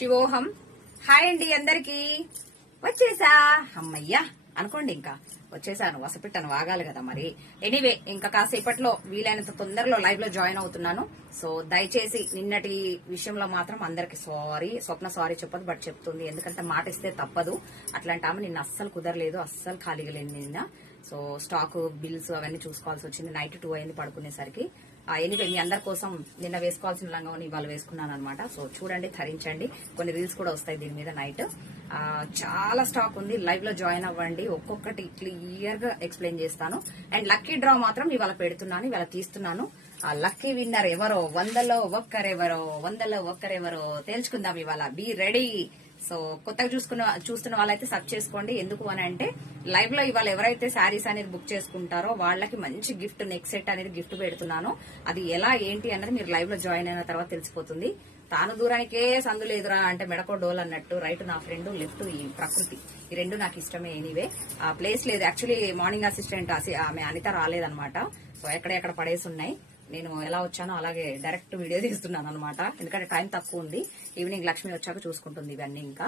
శివోహం. Hi అండి అందరికి. వచ్చేసా అమ్మయ్యా అనుకోండి, ఇంకా వచ్చేసాను. వసపిట్టను వాగాలి కదా మరి. ఎనీవే, ఇంకా కాసేపట్లో వీలైనంత తొందరలో లైవ్ లో జాయిన్ అవుతున్నాను. సో దయచేసి నిన్నటి విషయంలో మాత్రం అందరికి సారీ. స్వప్న సారీ చెప్పదు, బట్ చెప్తుంది, ఎందుకంటే మాట ఇస్తే తప్పదు. అట్లాంటి ఆమె నిన్న అస్సలు కుదరలేదు, అస్సలు ఖాళీగా లేదు నిన్న. సో స్టాక్ బిల్స్ అవన్నీ చూసుకోవాల్సి వచ్చింది. నైట్ 2 అయింది పడుకునేసరికి. ఎనీవే, మీ అందరి కోసం నిన్న వేసుకోవాల్సిన లంగాని ఇవాళ వేసుకున్నాను అనమాట. సో చూడండి, ధరించండి. కొన్ని రీల్స్ కూడా వస్తాయి దీని మీద నైట్. చాలా స్టాక్ ఉంది. లైవ్ లో జాయిన్ అవ్వండి, ఒక్కొక్కటి క్లియర్ గా ఎక్స్ప్లెయిన్ చేస్తాను. అండ్ లక్కీ డ్రా మాత్రం ఇవాళ పెడుతున్నాను, ఇవాళ తీస్తున్నాను. ఆ లక్కీ విన్నర్ ఎవరో, 100లో ఒక్కరెవరో తేల్చుకుందాం ఇవాళ. Be ready. సో కొత్తగా చూస్తున్న వాళ్ళైతే సబ్ చేసుకోండి. ఎందుకు అని అంటే, లైవ్ లో ఇవాళ ఎవరైతే శారీస్ అనేది బుక్ చేసుకుంటారో వాళ్ళకి మంచి గిఫ్ట్, నెక్ సెట్ అనేది గిఫ్ట్ పెడుతున్నాను. అది ఎలా ఏంటి అన్నది మీరు లైవ్ లో జాయిన్ అయిన తర్వాత తెలిసిపోతుంది. తాను దూరానికే సందు లేదురా అంటే మెడకో డోల్ అన్నట్టు, రైట్ నా ఫ్రెండ్, లెఫ్ట్ ఈ ప్రకృతి, ఈ రెండు నాకు ఇష్టమే. ఎనీవే, ఆ ప్లేస్ లేదు. యాక్చువల్లీ మార్నింగ్ అసిస్టెంట్ ఆమె అనిత రాలేదనమాట. సో ఎక్కడెక్కడ పడేసి ఉన్నాయి. నేను ఎలా వచ్చానో అలాగే డైరెక్ట్ వీడియో తీస్తున్నాను అనమాట, ఎందుకంటే టైం తక్కువ ఉంది. ఈవినింగ్ లక్ష్మి వచ్చాక చూసుకుంటుంది ఇవన్నీ. ఇంకా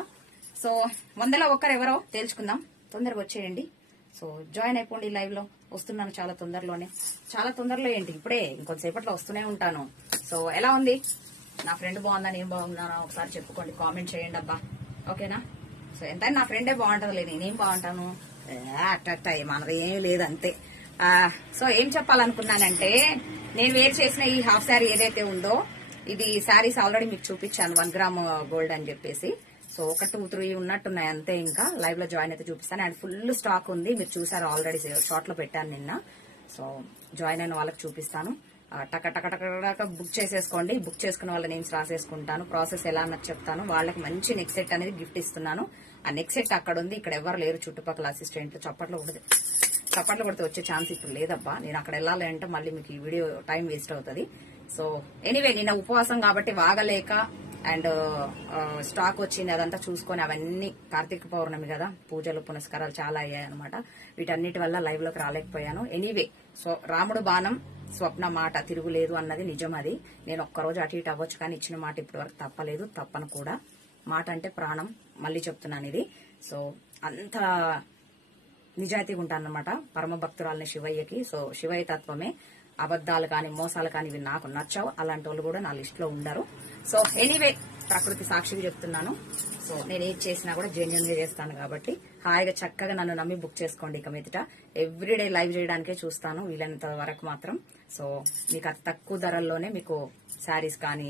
సో 100లో ఒక్కరెవరో తేల్చుకుందాం. తొందరగా వచ్చేయండి. సో జాయిన్ అయిపోండి లైవ్ లో. వస్తున్నాను చాలా తొందరలోనే. చాలా తొందరలో ఏంటి, ఇప్పుడే ఇంకొంతసేపట్లో వస్తూనే ఉంటాను. సో ఎలా ఉంది నా ఫ్రెండ్? బాగుందా, నేను బాగున్నానా ఒకసారి చెప్పుకోండి, కామెంట్ చేయండి అబ్బా. ఓకేనా? సో ఎంతైనా నా ఫ్రెండే బాగుంటుంది లేదు, నేనేం బాగుంటాను, మనది ఏం లేదు, అంతే. సో ఏం చెప్పాలనుకున్నానంటే, నేను వేర్ చేసిన ఈ హాఫ్ శారీ ఏదైతే ఉందో, ఇది శారీస్ ఆల్రెడీ మీకు చూపించాను, 1 గ్రామ్ గోల్డ్ అని చెప్పేసి. సో ఒక 2, 3 ఉన్నట్టున్నాయి అంతే. ఇంకా లైవ్ లో జాయిన్ అయితే చూపిస్తాను. అండ్ ఫుల్ స్టాక్ ఉంది, మీరు చూసారు ఆల్రెడీ, షార్ట్ లో పెట్టాను నిన్న. సో జాయిన్ అయిన వాళ్ళకి చూపిస్తాను. టక టక టక టక బుక్ చేసేసుకోండి. బుక్ చేసుకున్న వాళ్ళ నేమ్స్ రాసేసుకుంటాను. ప్రాసెస్ ఎలా అన్నది చెప్తాను. వాళ్ళకి మంచి నెక్ సెట్ అనేది గిఫ్ట్ ఇస్తున్నాను. ఆ నెక్ సెట్ అక్కడ ఉంది, ఇక్కడ ఎవరు లేరు చుట్టుపక్కల అసిస్టెంట్లు. చప్పట్లు కొడితే వచ్చే ఛాన్స్ ఇప్పుడు లేదబ్బా. నేను అక్కడ వెళ్ళాలి అంటే మళ్ళీ మీకు ఈ వీడియో టైం వేస్ట్ అవుతుంది. సో ఎనీవే, నిన్న ఉపవాసం కాబట్టి వాగలేక, అండ్ స్టాక్ వచ్చింది అదంతా చూసుకొని, అవన్నీ కార్తీక పౌర్ణమి కదా, పూజలు పునస్కారాలు చాలా అయ్యాయి అనమాట. వీటన్నిటి వల్ల లైవ్ లోకి రాలేకపోయాను. ఎనీవే, సో రాముడు బాణం, స్వప్న మాట తిరుగులేదు అన్నది నిజం. అది నేను ఒక్కరోజు అటు ఇటు అవ్వచ్చు, కానీ ఇచ్చిన మాట ఇప్పటి వరకు తప్పలేదు, తప్పను కూడా. మాట అంటే ప్రాణం, మళ్ళీ చెప్తున్నాను ఇది. సో అంత నిజాయితీగా ఉంటానన్నమాట, పరమ భక్తురాలని శివయ్యకి. సో శివయ్య తత్వమే. అబద్దాలు కానీ మోసాలు కానీ ఇవి నాకు నచ్చవు. అలాంటి వాళ్ళు కూడా నా లిస్ట్ లో ఉండరు. సో ఎనీవే, ప్రకృతి సాక్షిగా చెప్తున్నాను. సో నేను ఏది చేసినా కూడా జెన్యున్ గా చేస్తాను కాబట్టి హాయిగా చక్కగా నన్ను నమ్మి బుక్ చేసుకోండి. ఇక మీదట ఎవ్రీడే లైవ్ చేయడానికే చూస్తాను వీలైనంత వరకు మాత్రం. సో మీకు అతి తక్కువ ధరల్లోనే మీకు శారీస్ కానీ